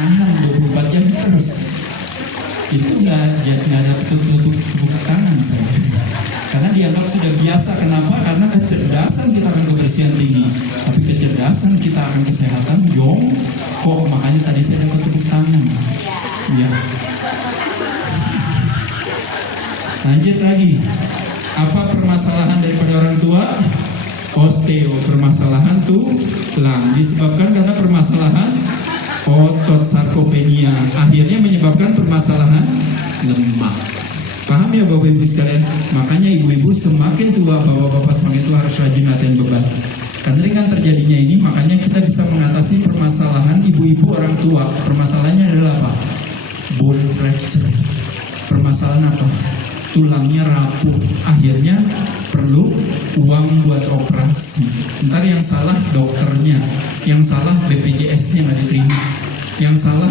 nahan 24 jam terus. Itu nggak ada tepuk tangan saya. Karena dianggap sudah biasa. Kenapa? Karena kecerdasan kita akan kebersihan tinggi, tapi kecerdasan kita akan kesehatan kok makanya tadi saya dapat tepuk tangan. Ya. Lanjut lagi. Apa permasalahan daripada orang tua? Osteo, permasalahan tulang, disebabkan karena permasalahan otot sarkopenia, akhirnya menyebabkan permasalahan lemak. Paham ya Bapak Ibu sekalian? Makanya ibu-ibu semakin tua, bapak-bapak semakin tua harus rajin latihan beban. Karena dengan terjadinya ini, makanya kita bisa mengatasi permasalahan ibu-ibu orang tua. Permasalahannya adalah apa? Bone fracture. Permasalahan apa? Tulangnya rapuh, akhirnya perlu uang buat operasi. Ntar yang salah dokternya, yang salah BPJS-nya nggak diterima, yang salah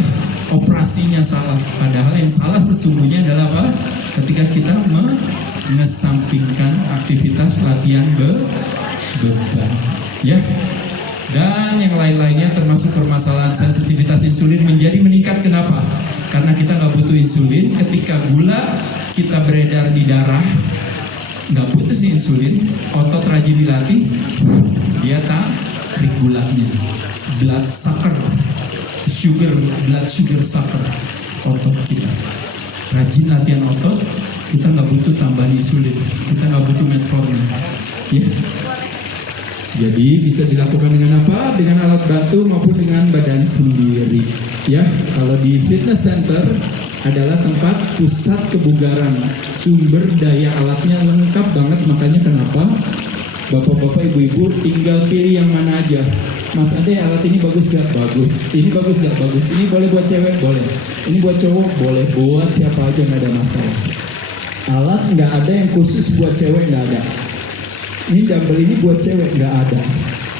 operasinya salah. Padahal yang salah sesungguhnya adalah apa? Ketika kita mengesampingkan aktivitas latihan beban, ya. Dan yang lain-lainnya termasuk permasalahan sensitivitas insulin menjadi meningkat. Kenapa? Karena kita nggak butuh insulin. Ketika gula kita beredar di darah, nggak butuh si insulin, otot rajin dilatih, dia tarik gulanya. Blood sucker, blood sugar sucker, otot kita. Rajin latihan otot, kita nggak butuh tambahan insulin, kita nggak butuh metformin, ya. Jadi bisa dilakukan dengan apa? Dengan alat bantu maupun dengan badan sendiri. Ya, kalau di fitness center adalah tempat pusat kebugaran, sumber daya alatnya lengkap banget. Makanya kenapa bapak-bapak, ibu-ibu tinggal pilih yang mana aja. Mas Ade, alat ini bagus gak? Bagus. Ini bagus gak? Bagus. Ini boleh buat cewek? Boleh. Ini buat cowok? Boleh. Buat siapa aja nggak ada masalah. Alat nggak ada yang khusus buat cewek, nggak ada. Ini dumbbell ini buat cewek, nggak ada.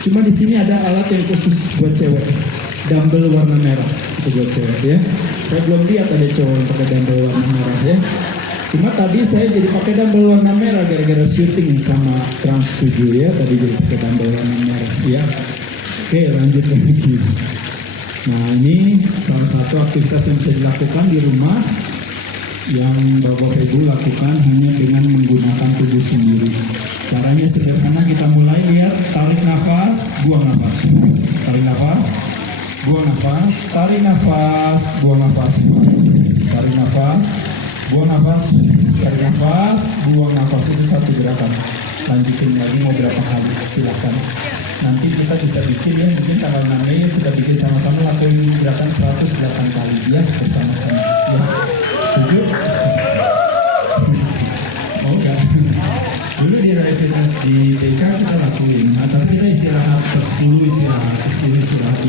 Cuma di sini ada alat yang khusus buat cewek, dumbbell warna merah itu buat cewek, ya. Saya belum lihat ada cowok yang pakai dumbbell warna merah, ya. Cuma tadi saya jadi pakai dumbbell warna merah gara-gara syuting sama Trans 7, ya. Tadi jadi pakai dumbbell warna merah, ya. Oke, lanjut lagi. Nah, ini salah satu aktivitas yang bisa dilakukan di rumah, yang Bapak Ibu lakukan hanya dengan menggunakan tubuh sendiri. Caranya sederhana, kita mulai lihat, tarik nafas, buang nafas. Tarik nafas, buang nafas, tarik nafas, buang nafas. Tarik nafas, buang nafas, tarik nafas, buang nafas. Itu satu gerakan. Lanjutin lagi mau berapa kali, silakan. Nanti kita bisa bikin, ya, mungkin tanggal 6 Mei kita bikin sama-sama lakuin gerakan 108 kali, ya, bersama-sama. Ya. Setuju? Oh enggak. Dulu di Rai Fitness di TK kita lakuin, tapi kita istirahat per 10 istirahat.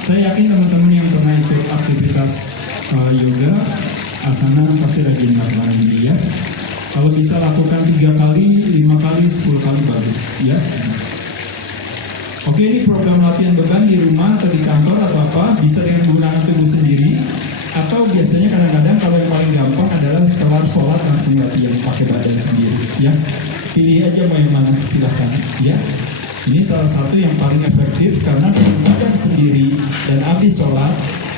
Saya yakin teman-teman yang pernah ikut aktivitas yoga, asana pasti rajin lakukan ini, ya. Kalau bisa lakukan 3 kali, 5 kali, 10 kali bagus, ya. Oke, ini program latihan beban di rumah atau di kantor atau apa, bisa dengan menggunakan tubuh sendiri. Atau biasanya kadang-kadang kalau yang paling gampang adalah kelar sholat langsung latihan pakai badan sendiri, ya. Pilih aja mau yang mana, silahkan, ya. Ini salah satu yang paling efektif karena dengan badan sendiri dan habis sholat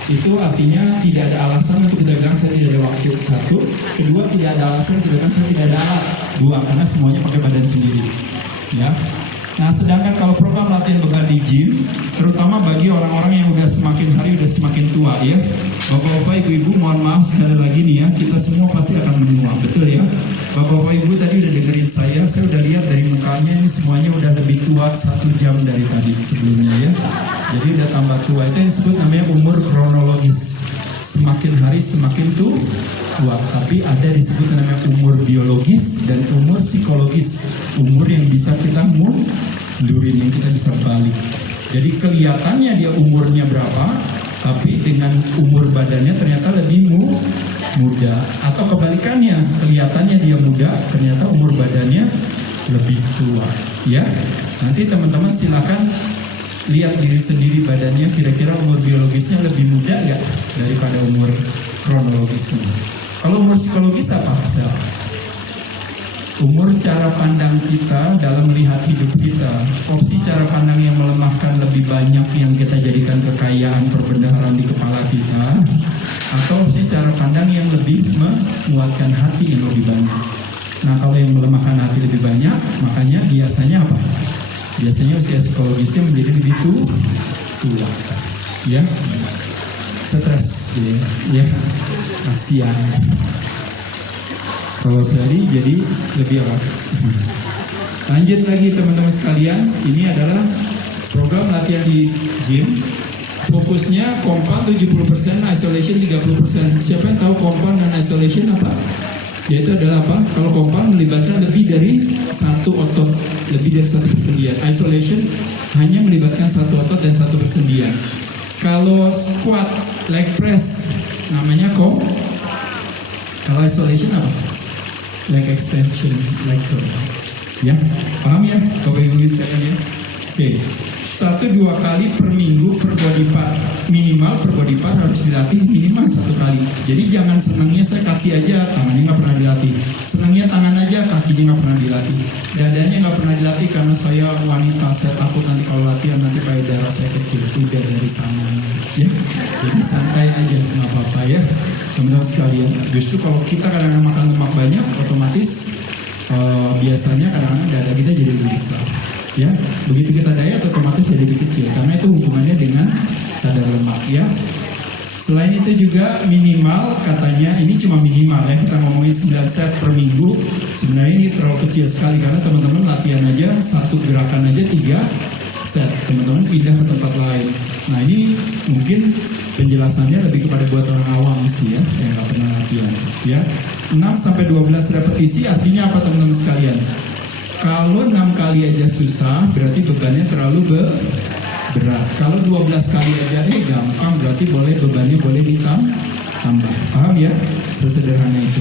itu artinya tidak ada alasan untuk kita bilang saya tidak ada waktu. Satu, kedua tidak ada alasan kita bilang saya tidak ada alat. Dua, karena semuanya pakai badan sendiri, ya. Nah, sedangkan kalau program latihan beban di gym, terutama bagi orang-orang yang udah semakin hari udah semakin tua, ya. Bapak-bapak, ibu-ibu, mohon maaf sekali lagi nih, ya, kita semua pasti akan menua, betul ya. Bapak-bapak, ibu tadi udah dengerin saya udah lihat dari mukanya ini semuanya udah lebih tua 1 jam dari tadi sebelumnya, ya. Jadi udah tambah tua, itu yang disebut namanya umur kronologis. Semakin hari semakin tua, tapi ada disebut namanya umur biologis dan umur psikologis, umur yang bisa kita mundurin, yang kita bisa balik. Jadi kelihatannya dia umurnya berapa, tapi dengan umur badannya ternyata lebih muda, atau kebalikannya, kelihatannya dia muda, ternyata umur badannya lebih tua, ya. Nanti teman-teman silakan lihat diri sendiri badannya, kira-kira umur biologisnya lebih muda nggak daripada umur kronologisnya. Kalau umur psikologis apa? Umur cara pandang kita dalam melihat hidup kita, opsi cara pandang yang melemahkan lebih banyak yang kita jadikan kekayaan perbendaharaan di kepala kita. menguatkan hati yang lebih banyak. Nah, kalau yang melemahkan hati lebih banyak, makanya biasanya apa? Biasanya usia psikologisnya menjadi lebih tua, ya, stres, ya, kasihan. Kalau sehari jadi lebih apa? Lanjut lagi teman-teman sekalian, ini adalah program latihan di gym. Fokusnya compound 70%, isolation 30%. Siapa yang tahu compound dan isolation apa? Yaitu adalah apa? Kalau compound melibatkan lebih dari satu otot, lebih dari satu persendian. Isolation hanya melibatkan satu otot dan satu persendian. Kalau squat, leg press, namanya kalau isolation apa? Leg extension, leg curl. Ya, paham ya? Bapak Ibu sekalian ya? Oke. 1-2 kali per minggu per body part, minimal per body part harus dilatih minimal 1 kali. Jadi jangan senangnya saya kaki aja, tangannya nggak pernah dilatih. Senangnya tangan aja, kakinya nggak pernah dilatih. Dadanya nggak pernah dilatih karena saya wanita, saya takut nanti kalau latihan nanti payudara saya kecil. Udah dari sana, ya. Jadi santai aja, nggak apa-apa ya, teman-teman sekalian. Justru kalau kita kadang-kadang makan lemak banyak, otomatis biasanya kadang-kadang dada kita jadi lebih besar. Ya, begitu kita diet otomatis jadi lebih kecil karena itu hubungannya dengan kadar lemak ya. Selain itu juga minimal, katanya ini cuma minimal ya, kita ngomongin 9 set per minggu. Sebenarnya ini terlalu kecil sekali karena teman-teman latihan aja satu gerakan aja 3 set, teman-teman pindah ke tempat lain. Nah, ini mungkin penjelasannya lebih kepada buat orang awam sih ya, yang nggak pernah latihan ya. 6-12 repetisi artinya apa teman-teman sekalian? Kalau 6 kali aja susah, berarti bebannya terlalu berat. Kalau 12 kali aja gampang, berarti bebannya boleh ditambah. Paham ya? Sesederhana itu.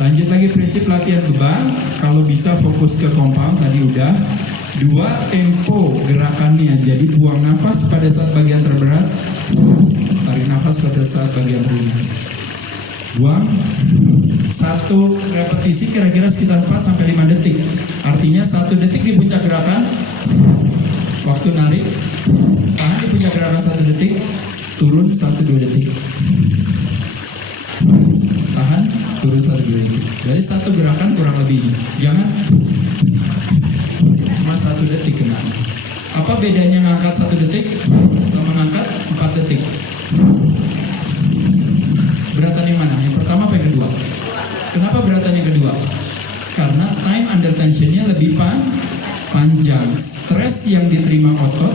Lanjut lagi prinsip latihan beban. Kalau bisa fokus ke compound tadi udah. 2, tempo gerakannya. Jadi buang nafas pada saat bagian terberat, tarik nafas pada saat bagian ringan. Buang. 1 repetisi kira-kira sekitar 4-5 detik. Artinya 1 detik di puncak gerakan, waktu narik, tahan di puncak gerakan 1 detik, turun 1-2 detik. Tahan, turun 1-2 detik. Jadi 1 gerakan kurang lebih ini. Jangan cuma 1 detik kena. Apa bedanya ngangkat 1 detik sama ngangkat 4 detik? Beratan yang mana? Yang pertama apa yang kedua? Kenapa beratan yang kedua? Karena time under tensionnya lebih panjang. Stres yang diterima otot,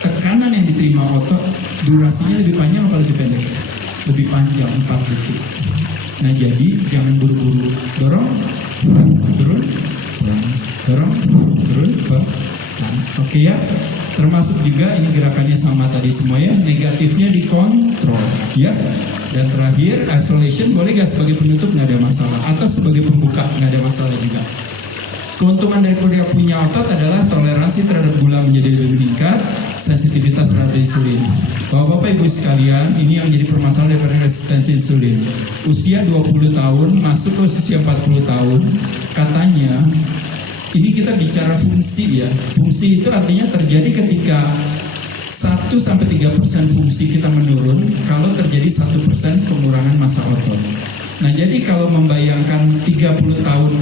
tekanan yang diterima otot, durasinya lebih panjang atau lebih pendek? Lebih panjang, 4 detik. Nah, jadi jangan buru-buru. Dorong, turun, dorong, turun, oke ya. Termasuk juga ini gerakannya sama tadi semua ya, negatifnya dikontrol ya. Dan terakhir isolation boleh gak sebagai penutup, nggak ada masalah, atau sebagai pembuka nggak ada masalah juga. Keuntungan dari punya otot adalah toleransi terhadap gula menjadi lebih meningkat, sensitivitas terhadap insulin. Bapak-bapak ibu sekalian, ini yang menjadi permasalahan daripada resistensi insulin. Usia 20 tahun masuk ke usia 40 tahun, katanya ini kita bicara fungsi ya. Fungsi itu artinya terjadi ketika 1-3% fungsi kita menurun kalau terjadi 1% pengurangan massa otot. Nah, jadi kalau membayangkan 30 tahun,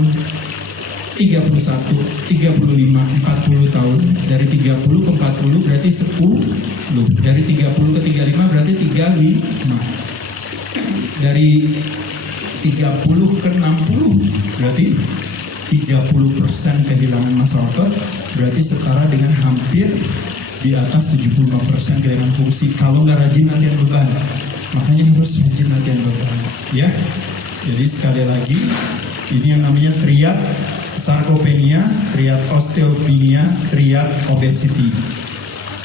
31, 35, 40 tahun, dari 30 ke 40 berarti 10, dari 30 ke 35 berarti 35, dari 30 ke 60 berarti 30% kehilangan massa otot, berarti setara dengan hampir di atas 75% kehilangan fungsi kalau nggak rajin latihan beban. Makanya harus rajin latihan beban ya. Jadi sekali lagi, ini yang namanya triad sarkopenia, triad osteopenia, triad obesity.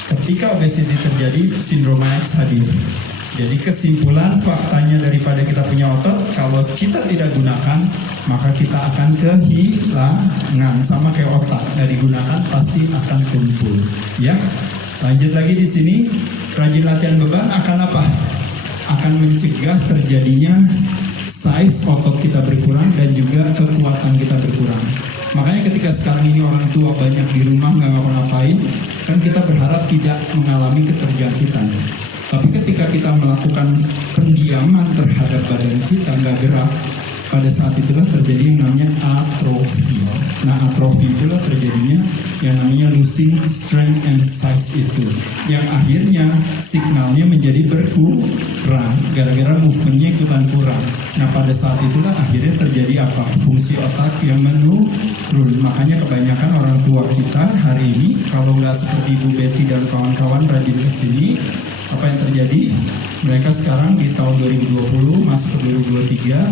Ketika obesity terjadi, sindrom X hadir. Jadi kesimpulan faktanya daripada kita punya otot, kalau kita tidak gunakan, maka kita akan kehilangan. Sama kayak otak, nggak digunakan pasti akan tumpul. Ya, lanjut lagi di sini, rajin latihan beban akan apa? Akan mencegah terjadinya size otot kita berkurang dan juga kekuatan kita berkurang. Makanya ketika sekarang ini orang tua banyak di rumah nggak ngapa-ngapain, kan kita berharap tidak mengalami keterjakitan. Tapi ketika kita melakukan pendiaman terhadap badan kita, nggak gerak, pada saat itulah terjadi yang namanya atrofi. Nah, atrofi itulah terjadinya yang namanya losing strength and size itu, yang akhirnya signalnya menjadi berkurang gara-gara movementnya ikutan kurang. Nah, pada saat itulah akhirnya terjadi apa? Fungsi otak yang menurun. Makanya kebanyakan orang tua kita hari ini kalau nggak seperti Bu Betty dan kawan-kawan rajin ke sini, apa yang terjadi? Mereka sekarang di tahun 2020 masuk ke 2023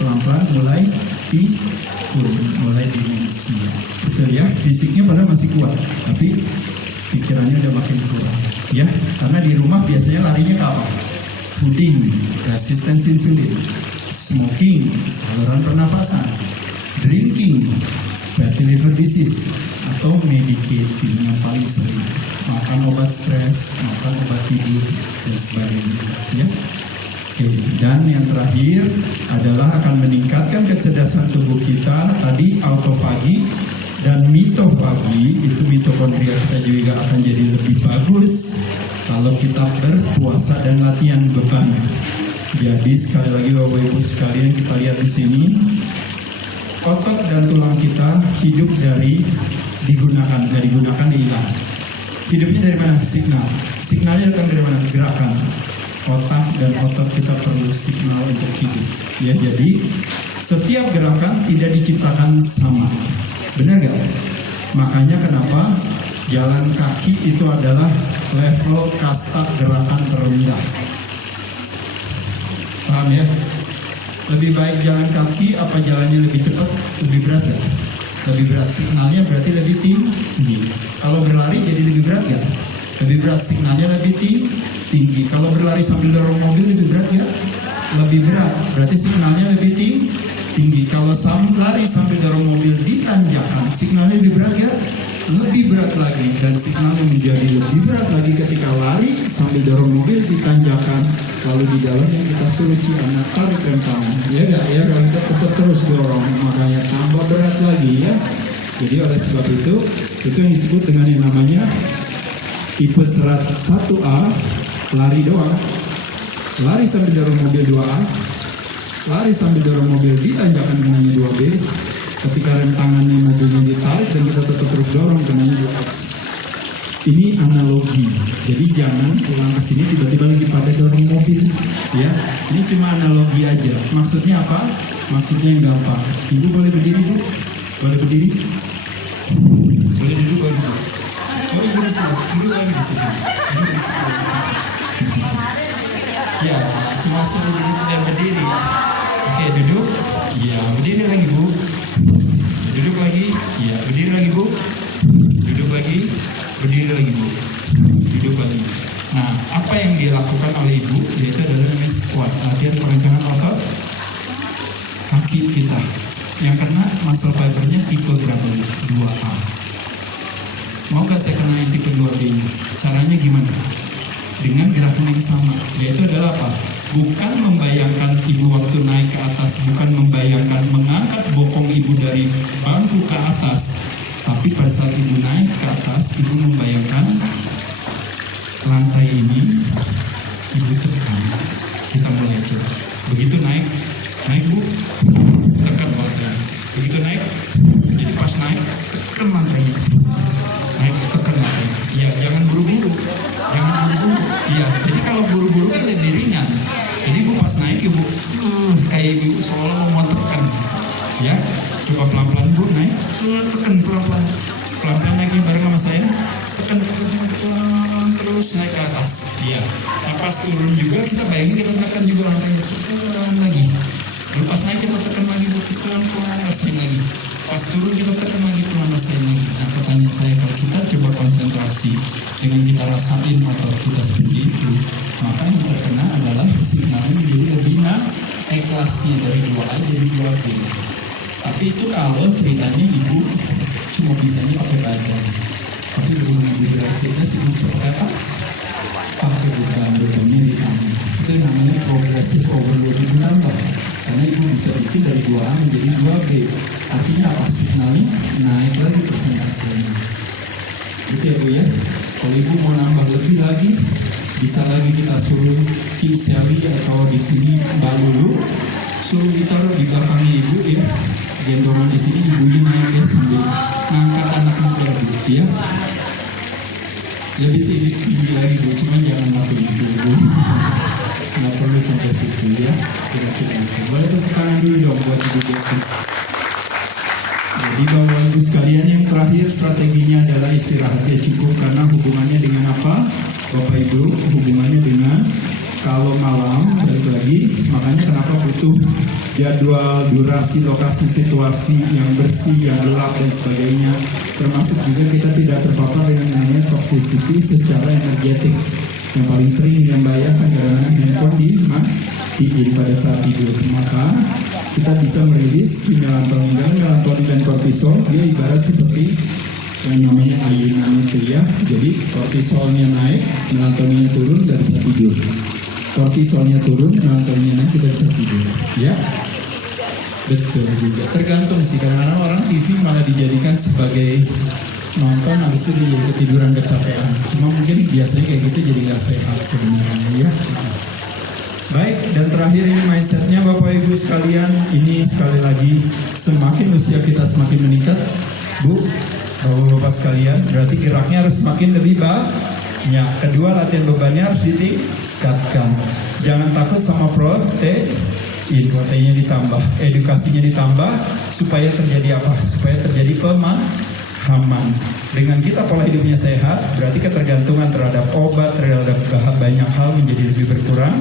pelan-pelan mulai turun, mulai demensia. Betul ya, fisiknya padahal masih kuat, tapi pikirannya udah makin kurang. Ya, karena di rumah biasanya larinya ke apa? Fooding, resistance insulin, smoking, saluran pernafasan, drinking, fatty liver disease, atau medicating yang paling sering, makan obat stres, makan obat tidur, dan sebagainya. Ya. Dan yang terakhir adalah akan meningkatkan kecerdasan tubuh kita. Tadi autofagi dan mitofagi, itu mitokondria kita juga akan jadi lebih bagus kalau kita berpuasa dan latihan beban. Jadi sekali lagi Bapak Ibu sekalian, kita lihat di sini otot dan tulang kita hidup dari digunakan, hilang. Hidupnya dari mana? Signal. Signalnya datang dari mana? Gerakan. Otak dan otot kita perlu signal untuk hidup. Ya, jadi setiap gerakan tidak diciptakan sama. Benar gak? Makanya kenapa jalan kaki itu adalah level kasta gerakan terendah. Paham ya? Lebih baik jalan kaki apa jalannya lebih cepat? Lebih berat gak? Lebih berat, signalnya berarti lebih tinggi. Kalau berlari jadi lebih berat gak? Lebih berat, signalnya lebih tinggi. Kalau berlari sambil dorong mobil lebih berat ya? Lebih berat, berarti signalnya lebih tinggi. Kalau lari sambil dorong mobil di tanjakan, signalnya lebih berat ya? Lebih berat lagi. Dan signalnya menjadi lebih berat lagi ketika lari sambil dorong mobil di tanjakan. Lalu di dalamnya kita suruh anak tarik rem tangan. Ya enggak ya, kalau kita tetap terus dorong, makanya tambah berat lagi ya. Jadi oleh sebab itu yang disebut dengan yang namanya tipe serat 1A, lari doang. Lari sambil dorong mobil 2A, lari sambil dorong mobil di tanjakan kenanya 2B. Ketika rem tangannya mobilnya ditarik dan kita tetap terus dorong kenanya 2X. Ini analogi. Jadi jangan pulang ke sini tiba-tiba lagi pada dorong mobil, ya. Ini cuma analogi aja. Maksudnya apa? Maksudnya yang gampang. Ibu boleh berdiri, Bu? Boleh berdiri? Boleh duduk, boleh duduk. Oh, ibu di sini, duduk lagi di sini. Duduk di sini. Ya, cuma suruh duduk dan berdiri. Oke, duduk. Ya, berdiri lagi, Bu. Duduk lagi. Ya, berdiri lagi, Bu. Duduk lagi. Berdiri lagi, Bu. Duduk lagi. Nah, apa yang dilakukan oleh ibu yaitu adalah namanya squat, latihan perancangan otot kaki kita. Yang kena muscle fibernya tipe berapa? 2A. Mau gak saya kena yang tipe 2B nya? Caranya gimana? Dengan gerakan yang sama, yaitu adalah apa? Bukan membayangkan ibu waktu naik ke atas, bukan membayangkan mengangkat bokong ibu dari bangku ke atas, tapi pada saat ibu naik ke atas, ibu membayangkan lantai ini, ibu tekan. Kita mulai coba. Begitu naik Bu, tekan lantainya. Begitu naik, jadi pas naik, tekan lantainya. Naik, tekan lantainya. Ya, jangan buru-buru. Iya, jadi kalau buru-buru kan lebih ringan. Jadi ibu pas naik ibu kayak ibu seolah mau tekan. Ya, coba pelan-pelan Bu naik, tekan pelan-pelan. Pelan-pelan naiknya bareng sama saya. Tekan terus naik ke atas. Iya. Nah, pas turun juga kita bayangin kita tekan juga lantainya, tekan lagi. Pas naik kita tekan lagi, pelan-pelan rasain lagi. Pas turun kita tekan lagi, pelan rasain lagi. Nah, pertanyaan saya, kalau kita coba konsentrasi dengan kita rasain otot kita seperti itu, maka yang terkena adalah signalnya menjadi lebih naik kelasnya dari 2A jadi 2B. Tapi itu kalau ceritanya ibu cuma bisanya pakai badan. Tapi belum ibu cerita sih ibu bisa pakai apa? Pakai bebannya di tangan. Itu namanya progressive overloading number. Karena ibu bisa bikin dari 2A menjadi 2B. Artinya apa? Signalnya naik lagi persentasenya. Gitu ya Bu ya. Kalau ibu mau nambah lebih lagi, bisa lagi kita suruh Ci Sally atau di sini Mbak Lulu suruh ditaruh di belakangnya ibu ya, gendongan di sini, ibunya naik ya sambil ngangkat anak muda ya. Lebih sini tinggi lagi bu, cuman jangan lakuin itu bu. Nggak perlu sampai situ ya, kira-kira itu. Boleh tepuk tangan dulu dong buat ibu itu. Jadi Bapak Ibu sekalian, yang terakhir strateginya adalah istirahatnya cukup, karena hubungannya dengan apa? Bapak Ibu, hubungannya dengan kalau malam, balik lagi, makanya kenapa butuh jadwal, durasi, lokasi, situasi yang bersih, yang gelap dan sebagainya. Termasuk juga kita tidak terpapar dengan namanya toxicity secara energetik. Yang paling sering yang membahayakan kadang-kadang handphone dimatiin pada saat tidur. Maka kita bisa merilis si melatonin dan kortisol. Dia ibarat seperti yang namanya ayunan itu ya. Jadi kortisolnya naik, melatoninnya turun, kita bisa tidur. Kortisolnya turun, melatoninnya naik, kita bisa tidur. Ya, betul juga. Tergantung sih, kadang-kadang orang TV malah dijadikan sebagai nonton, habis itu dia ketiduran, kecapean. Cuma mungkin biasanya kayak gitu jadi nggak sehat sebenarnya ya. Baik, dan terakhir ini mindsetnya Bapak Ibu sekalian. Ini sekali lagi, semakin usia kita semakin meningkat, Bu, Bapak-bapak sekalian, berarti geraknya harus semakin lebih banyak. Kedua, latihan bebannya harus ditingkatkan. Jangan takut sama proteinnya ditambah, edukasinya ditambah, supaya terjadi apa? Supaya terjadi pemahaman. Dengan kita pola hidupnya sehat, berarti ketergantungan terhadap obat, terhadap banyak hal menjadi lebih berkurang.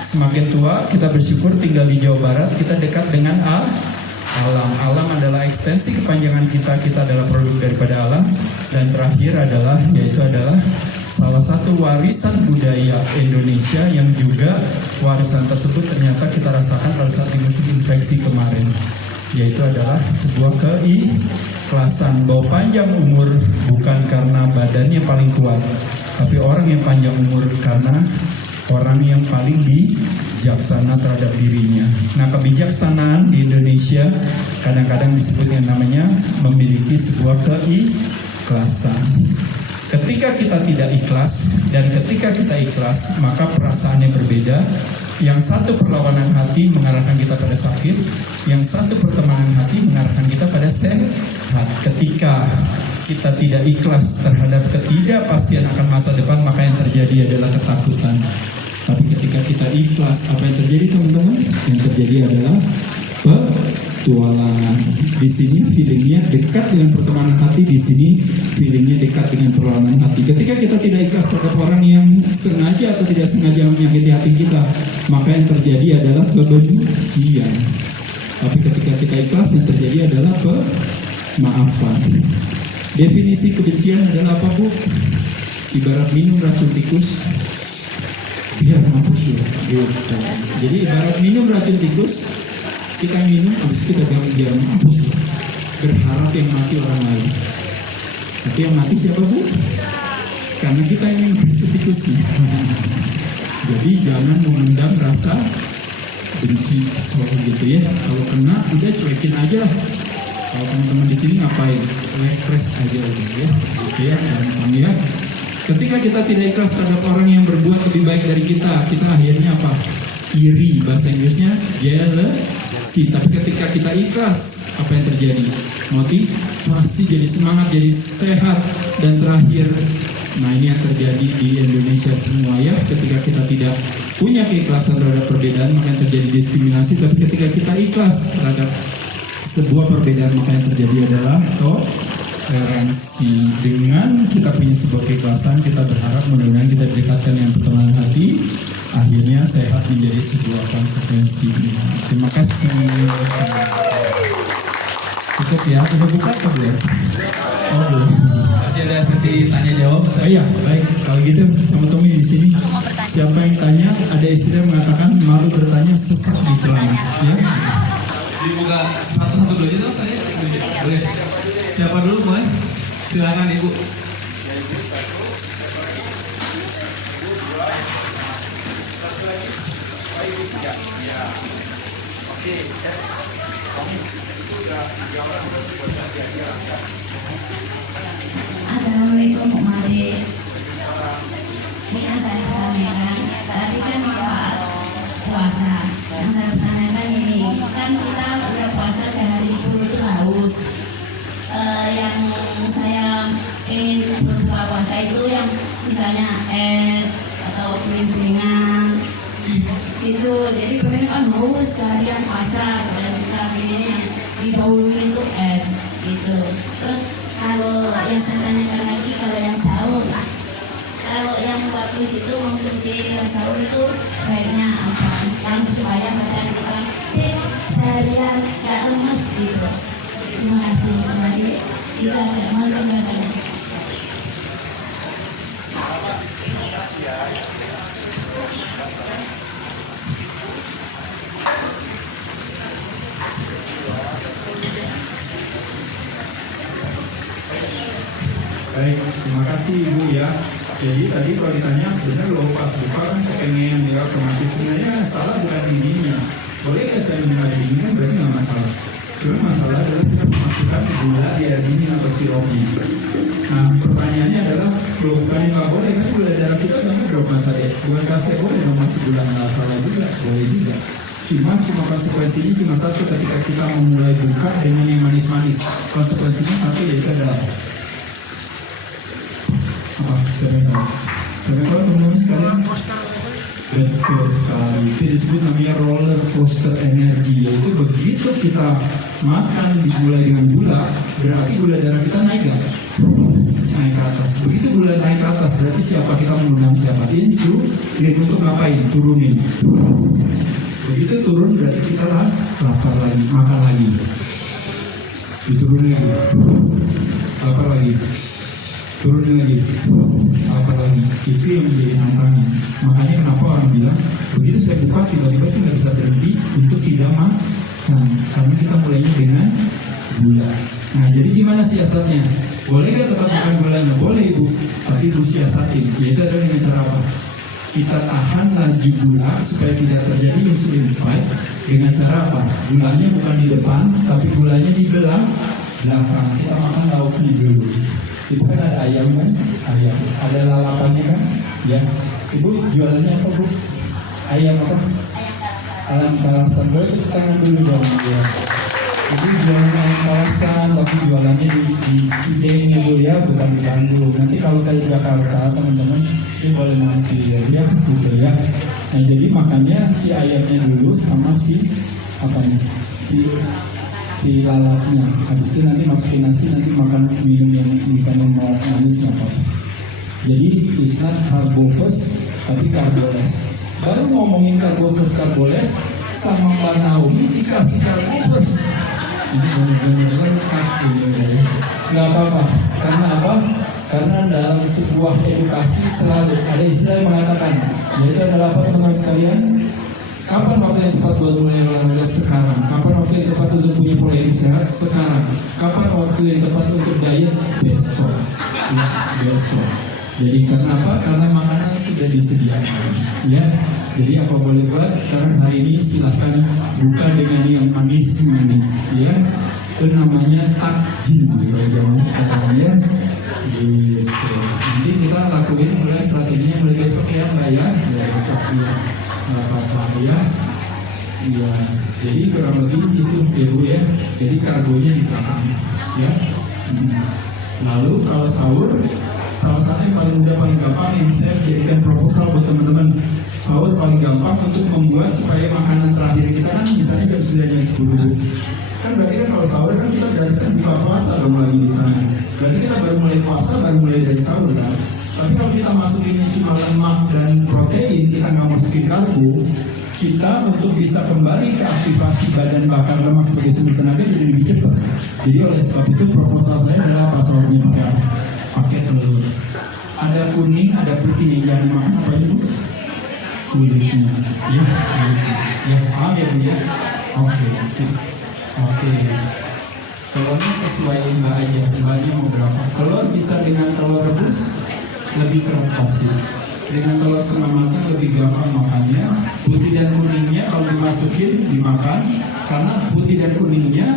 Semakin tua, kita bersyukur tinggal di Jawa Barat, kita dekat dengan alam. Alam adalah ekstensi kepanjangan kita, kita adalah produk daripada alam. Dan terakhir adalah, yaitu adalah salah satu warisan budaya Indonesia yang juga warisan tersebut ternyata kita rasakan pada saat di musim infeksi kemarin, yaitu adalah sebuah keikhlasan bahwa panjang umur bukan karena badannya paling kuat, tapi orang yang panjang umur karena orang yang paling bijaksana terhadap dirinya. Nah, kebijaksanaan di Indonesia kadang-kadang disebut yang namanya memiliki sebuah keikhlasan. Ketika kita tidak ikhlas dan ketika kita ikhlas, maka perasaannya berbeda. Yang satu perlawanan hati mengarahkan kita pada sakit, yang satu pertemanan hati mengarahkan kita pada sehat. Ketika kita tidak ikhlas terhadap ketidakpastian akan masa depan, maka yang terjadi adalah ketakutan. Tapi ketika kita ikhlas, apa yang terjadi teman-teman? Yang terjadi adalah petualangan. Di sini feelingnya dekat dengan pertemanan hati, di sini feelingnya dekat dengan perlawanan hati. Ketika kita tidak ikhlas terhadap orang yang sengaja atau tidak sengaja menyakiti hati kita, maka yang terjadi adalah kebencian. Tapi ketika kita ikhlas, yang terjadi adalah pemaafan. Definisi kebencian adalah apa, Bu? Ibarat minum racun tikus, biar mampus loh. Gitu. Jadi ibarat minum racun tikus, kita minum, habis kita biar mampus loh. Berharap yang mati orang lain. Tapi yang mati siapa, Bu? Karena kita yang minum racun tikusnya. Jadi jangan memendam rasa benci soal gitu ya. Kalau kena, udah cuekin aja lah. Kalau teman-teman di sini ngapain? Refresh aja gitu ya. Gitu ya, teman-teman ya. Ketika kita tidak ikhlas terhadap orang yang berbuat lebih baik dari kita akhirnya apa? Iri, bahasa Inggrisnya jealousy. Tapi ketika kita ikhlas, apa yang terjadi? Motivasi, jadi semangat, jadi sehat. Dan terakhir, nah ini yang terjadi di Indonesia semua ya. Ketika kita tidak punya keikhlasan terhadap perbedaan, maka yang terjadi diskriminasi. Tapi ketika kita ikhlas terhadap sebuah perbedaan, maka yang terjadi adalah toleransi. Dengan kita punya sebuah keikhlasan, kita berharap mudah-mudahan kita didekatkan dengan pertemanan hati, akhirnya sehat menjadi sebuah konsekuensi. Terima kasih. Cukup ya, udah buka atau belum? Oh belum. Masih ada sesi tanya jawab. Oh iya, baik. Kalau gitu sama Tommy di sini. Siapa yang tanya? Ada istilah mengatakan malu bertanya sesak di celana. Ya. Dibuka satu-satu dulu aja dong saya. Boleh. Siapa dulu, Boy? Silakan Ibu. Assalamualaikum Pak Made. Ini yang saya tanyakan, tadi kan Pak Yang saya tanyakan ini, kan kita udah puasa sehari dulu itu haus. Yang saya ingin berbuka puasa itu yang misalnya es atau puring-puringan itu, jadi pengen kan haus seharian puasa, dan kita ini yang didahului itu es gitu. Terus kalau yang saya tanyakan lagi, kalau yang sahur, kalau yang bagus itu mengkonsumsi yang sahur itu sebaiknya apa? Yang supaya badan kita seharian gak lemes gitu. Terima kasih. Kita aja mau pembahasannya. Baik, terima kasih Ibu ya. Jadi tadi kalau ditanya benar loh, pas buka kan kepengen ya otomatis, sebenarnya salah bukan ininya. Boleh ya saya minum air dingin kan berarti nggak masalah. Cuma masalah adalah kita memasukkan gula di air dingin atau sirupnya. Nah pertanyaannya adalah loh bukan nggak boleh kan, gula darah kita kan drop masa deh. Bukan kasih boleh dong masuk gula, nggak salah juga, boleh juga. Cuma konsekuensinya cuma satu, ketika kita memulai buka dengan yang manis-manis, konsekuensinya satu yaitu adalah apa? Siapa tahu teman-teman sekalian? Betul sekali. Itu disebut namanya roller coaster energi. Yaitu begitu kita makan dimulai dengan gula, berarti gula darah kita naik gak? Naik ke atas. Begitu gula naik ke atas, berarti siapa kita mengundang siapa? Insulin untuk ngapain? Turunin. Begitu turun berarti kita lapar lagi, makan lagi. Diturunin lagi. Lapar lagi. Turunin lagi, apa lagi? Itu yang menjadi tantangan. Makanya kenapa orang bilang begitu saya buka tiba-tiba saya nggak bisa berhenti untuk tidak makan, karena kita mulainya dengan gula. Nah jadi gimana siasatnya? Boleh nggak tetap makan gulanya? Boleh Ibu, tapi Ibu siasatin. Yaitu adalah dengan cara apa? Kita tahan laju gula supaya tidak terjadi insulin spike. Dengan cara apa? Gulanya bukan di depan, tapi gulanya di belakang. Kita makan lauknya dulu. Itu kan ada ayam kan, ada lalapannya kan, ya. Ibu jualannya apa Bu? Ayam apa? Ayam kalasan. Boleh tepuk tangan dulu dong ya. Ibu jualan ayam kalasan, tapi jualannya di Cideng ya Bu ya, bukan di Bandung. Nanti kalau ke Jakarta teman-teman, dia boleh mampir ya ke situ ya. Nah jadi makanya si ayamnya dulu sama si apanya, si lalapnya. Habis itu nanti masukin nasi, nanti makan minum yang misalnya mau manis nggak apa-apa. Jadi it's not carbo first, tapi carboless. Baru ngomongin carbo first, carboless sama Mbak Naomi dikasih carbo first. Ini benar-benar lengkap ini. Nggak apa-apa. Karena apa? Karena dalam sebuah edukasi selalu ada istilah yang mengatakan, yaitu adalah apa teman-teman sekalian? Kapan waktu yang tepat buat mulai olahraga? Sekarang. Kapan waktu yang tepat untuk punya pola hidup sehat? Sekarang. Kapan waktu yang tepat untuk diet? Besok. Ya, besok. Jadi karena apa? Karena makanan sudah disediakan. Ya. Jadi apa boleh buat? Sekarang hari ini silahkan buka dengan yang manis-manis. Ya. Itu namanya takjil kalau zaman sekarang ya. Gitu. Nanti kita lakuin mulai strateginya mulai besok ya Mbak ya. Ya besok ya. Apa-apa ya. Iya. Jadi kurang lebih itu ya Bu ya. Jadi karbonya di belakang ya. Lalu kalau sahur, salah satu yang paling mudah, paling gampang yang saya jadikan proposal buat teman-teman. Sahur paling gampang untuk membuat supaya makanan terakhir kita kan misalnya jam 9 jam 10 kan berarti kan kalau sahur kan kita berarti kan buka puasa dong lagi di sana. Berarti kita baru mulai puasa, baru mulai dari sahur kan. Tapi kalau kita masukin cuma lemak dan protein, kita nggak masukin karbo, kita untuk bisa kembali ke aktivasi badan bakar lemak sebagai sumber tenaga jadi lebih cepat. Jadi oleh sebab itu proposal saya adalah apa sahurnya pakai telur. Ada kuning, ada putih yang jangan dimakan apa itu? Kulitnya. Ya, ya paham ya Bu ya. Oke, sip. Oke. Telurnya sesuai Mbak aja. Mbaknya mau berapa? Telur bisa dengan telur rebus lebih serat pasti. Dengan telur setengah matang lebih gampang makannya. Putih dan kuningnya kalau dimasukin dimakan, karena putih dan kuningnya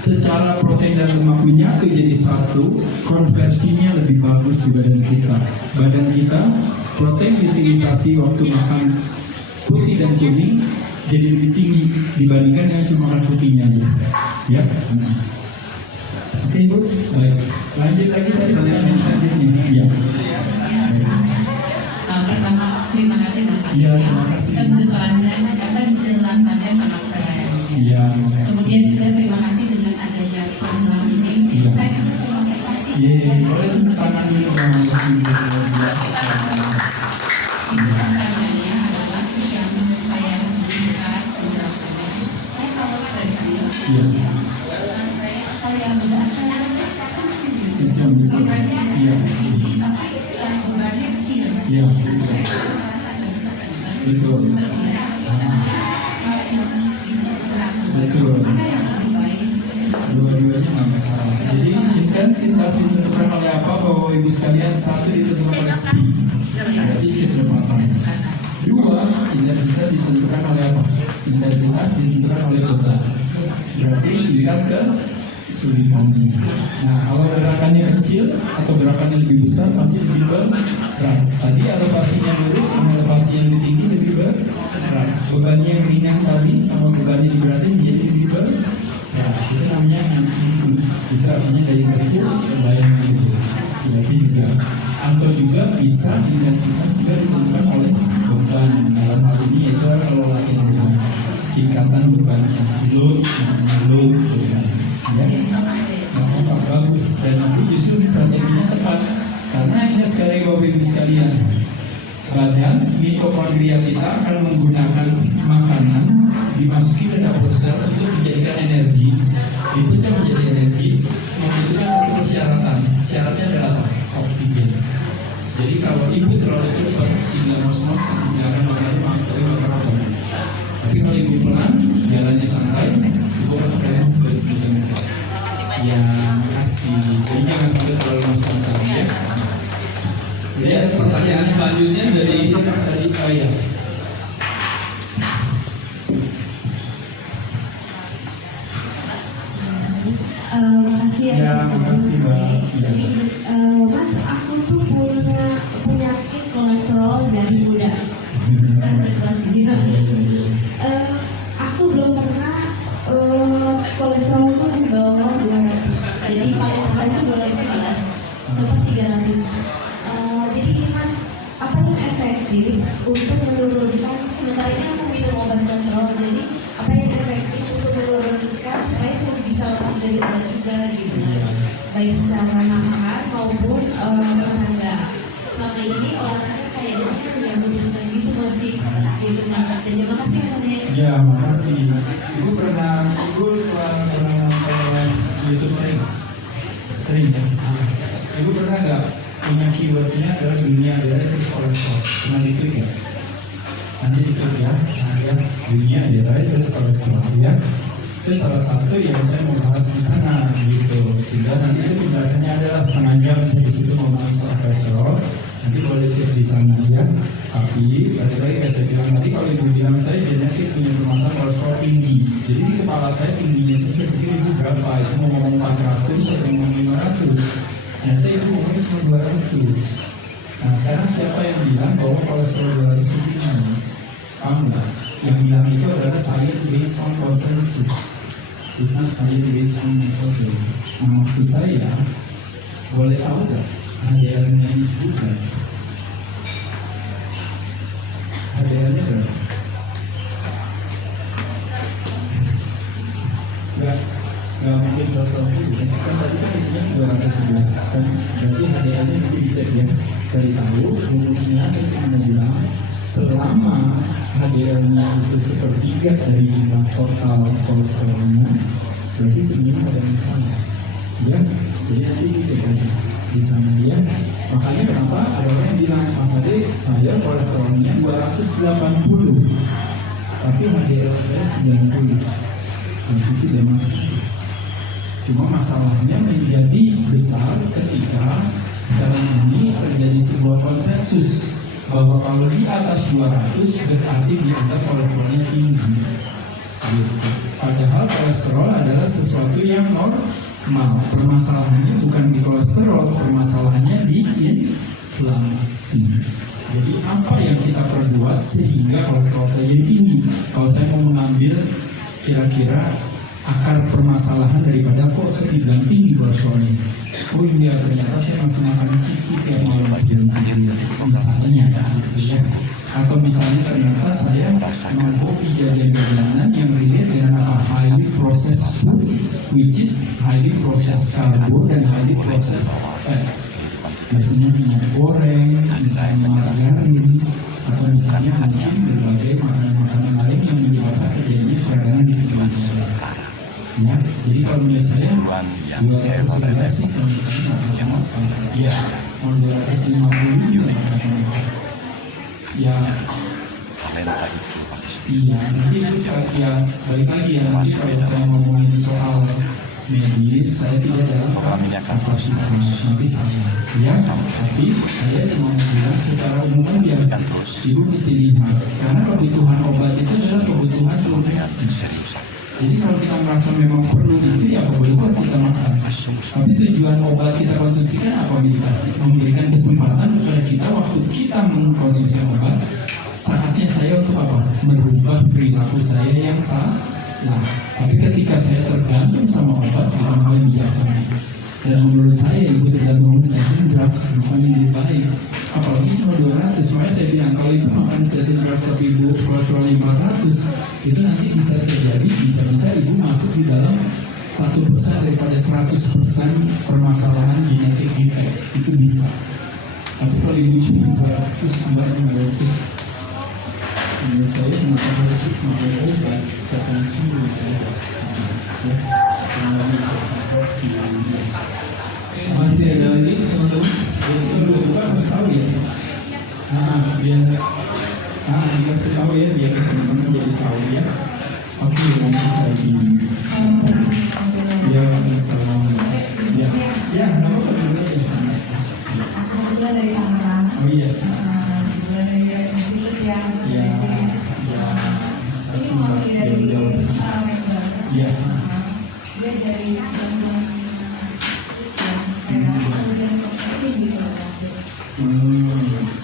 secara protein dan lemak menyatu jadi satu, konversinya lebih bagus di badan kita. Badan kita protein utilisasi waktu makan putih dan kuning jadi lebih tinggi dibandingkan yang cuma makan putihnya aja. Ya. Oke Ibu, baik. Lanjut lagi tadi pertanyaan selanjutnya. Iya. Pertama, terima kasih Mas Andi. Iya, terima kasih. Penjelasannya sangat keren. Iya, makasih. Kemudian juga terima kasih dengan adanya program ini. Iya. Saya juga terima kasih. Iya, boleh tepuk tangan dulu dong untuk Ibu luar biasa. Ini pertanyaannya adalah yang menurut saya membutuhkan penjelasannya. Saya kalau pribadi, Iya. saya kalau yang muda saya kecil. Kejam betul. Iya. Yang bebannya kecil. Iya. Saya merasa nggak bisa kerja. Betul. Betul. Mana yang lebih baik? Dua-duanya nggak masalah. Jadi intensitas ditentukan oleh apa, Bapak Ibu sekalian? Satu ditentukan oleh speed, berarti kecepatan. Dua, intensitas ditentukan oleh apa? Intensitas ditentukan oleh beban, berarti tingkat kesulitannya. Nah, kalau gerakannya kecil atau gerakannya lebih besar pasti lebih berat. Tadi elevasinya lurus sama elevasi yang lebih tinggi lebih berat. Bebannya yang ringan tadi sama bebannya yang berat menjadi lebih berat. Itu namanya amplitude. Itu artinya dari kecil ke bayang gitu. Berarti juga atau juga bisa intensitas juga ditentukan oleh beban. Dalam hal ini yaitu kalau latihan beban, tingkatan bebannya, load beban. Ya, nah, bagus. Dan nanti justru strateginya tepat. Karena ingat sekali Bapak Ibu sekalian, badan mitokondria kita akan menggunakan makanan dimasuki ke dapur sel untuk menjadikan energi, dipecah menjadi energi, membutuhkan satu persyaratan. Syaratnya adalah apa? Oksigen. Jadi kalau ibu terlalu cepat sehingga ngos-ngos tidak akan makan otot. Tapi kalau ibu pelan, jalannya santai, ibu akan keren seperti ya, makasih. Jadi jangan sampai terlalu ngos-ngosan ya. Jadi ada pertanyaan selanjutnya dari Ayah. Makasih Ya, makasih Mbak. Ya. Mas, aku tuh punya penyakit kolesterol dari muda. Sekarang berkelas dia. Aku belum pernah kolesterol itu di bawah 200. Jadi paling rendah itu 211, sempat 300. Jadi Mas, apa yang efektif untuk menurunkan? Sementara ini aku minum obat kolesterol. Jadi apa yang efektif untuk menurunkan supaya saya bisa lepas dari obat juga gitu Mas? Baik secara makan maupun olahraga. Selama ini olahraga kayaknya yang membutuhkan gitu masih gitu Mas. Terima kasih Mas. Ya, makasih. Ibu pernah nonton YouTube sering? Sering ya? Ibu pernah nggak punya keywordnya adalah dunia diabetes kolesterol? Pernah diklik ya? Nanti diklik ya. Nah, ya, dunia diabetes kolesterol ya. Itu salah satu yang saya mau bahas di sana gitu. Sehingga nanti itu penjelasannya adalah setengah jam saya di situ mau bahas soal kolesterol. Nanti boleh cek di sana ya. Tapi balik lagi kayak saya bilang tadi, kalau ibu bilang saya genetik punya permasalahan kolesterol tinggi. Jadi di kepala saya tingginya saya pikir ibu berapa? Itu mau ngomong 400 atau ngomong 500. Ternyata ibu ngomongnya cuma 200. Nah sekarang siapa yang bilang bahwa kolesterol 200 itu tinggi? Paham nggak? Yang bilang itu adalah science based on consensus. It's not science based on method. Nah maksud saya, boleh tahu nggak HDL-nya ibu kan? HDL-nya berapa? Nggak mungkin 120 kan tadi kan intinya 211 kan, berarti HDL-nya nanti dicek ya. Dari tahu rumusnya saya cuma bilang selama HDL-nya itu sepertiga dari total kolesterolnya, berarti sebenarnya ada masalah ya. Jadi nanti dicek aja di sana ya. Makanya kenapa ada orang yang bilang, Mas Ade, saya kolesterolnya 280 tapi HDL saya 90. Dan itu tidak masalah. Cuma masalahnya menjadi besar ketika sekarang ini terjadi sebuah konsensus bahwa kalau di atas 200 berarti dianggap kolesterolnya tinggi. Gitu. Padahal kolesterol adalah sesuatu yang normal. Permasalahannya bukan di kolesterol, permasalahannya di inflamasi. Jadi apa yang kita perbuat sehingga kolesterol saya jadi tinggi? Kalau saya mau mengambil kira-kira akar permasalahan daripada kok saya dibilang tinggi kolesterolnya. Oh iya, ternyata saya masih makan ciki tiap malam sebelum tidur. Misalnya gitu ya. Atau misalnya ternyata saya menghobi jajan-jajanan yang relate dengan apa? Highly processed food, which is highly processed karbo dan highly processed fats. Biasanya minyak goreng, misalnya margarin, atau misalnya mungkin berbagai makanan-makanan lain yang menyebabkan terjadinya peradangan di tubuh saya. Ya, jadi kalau menurut saya 211 sih sama sekali nggak apa-apa. Ya, mau 250 juga nggak apa-apa. Ya, iya, nanti itu ya balik lagi ya, nanti kalau saya ngomongin soal medis, saya tidak dalam kapasitas, nanti salah ya, tapi saya cuma bilang secara umum aja, ibu mesti lihat, karena kebutuhan obat itu adalah kebutuhan nutrisi. Jadi kalau kita merasa memang perlu itu ya boleh kita makan. Tapi tujuan obat kita konsumsikan apa? Meditasi, memberikan kesempatan kepada kita waktu kita mengkonsumsi obat, saatnya saya untuk apa? Merubah perilaku saya yang salah. Tapi ketika saya tergantung sama obat, bukan hal yang bijaksana. Dan menurut saya ibu tergantung saya pun drugs bukan yang lebih baik. Apalagi cuma 200. Makanya saya bilang kalau ibu makan statin drugs tapi ibu kolesterol 400, itu nanti bisa terjadi bisa ibu masuk di dalam 1% daripada 100% permasalahan genetik defect itu bisa. Tapi kalau ibu cuma 200, menurut saya kenapa harus makan obat setelah sembuh ya. Masih ada lagi teman-teman? Biasanya kalau buka harus tahu ya. Dikasih tahu ya biar teman-teman jadi tahu ya. Oke, lanjut lagi. Ya, assalamualaikum. Ya, nama kedua ya sana. Aku kebetulan dari Tangerang. Oh iya. Kebetulan dari institut yang Ya, ini kasih mewakili dari jauh-jauh. member. Ya. Dia dari bantuan kemudian marketing gitu.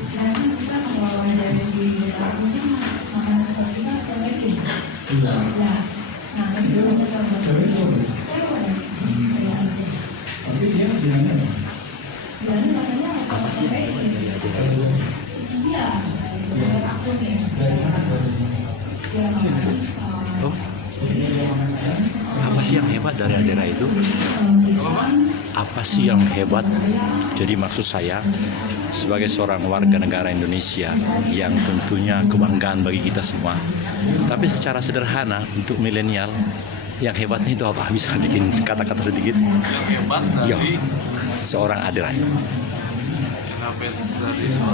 Sedangkan kita kalau dari di aku kan makanan kita seleksi. Iya. Ya. Nah, tapi itu kita Cewek cowok. cewek. Saya aja. Tapi dia bilangnya apa? Dan katanya apa sih? Iya. Buat aku nih. Dari mana? Ya, Oh, apa sih yang hebat dari Adera itu? Apa sih yang hebat? Jadi maksud saya sebagai seorang warga negara Indonesia yang tentunya kebanggaan bagi kita semua. Tapi secara sederhana untuk milenial yang hebatnya itu apa? Bisa bikin kata-kata sedikit? Yang hebat Ya, dari seorang Adera. yang hebat dari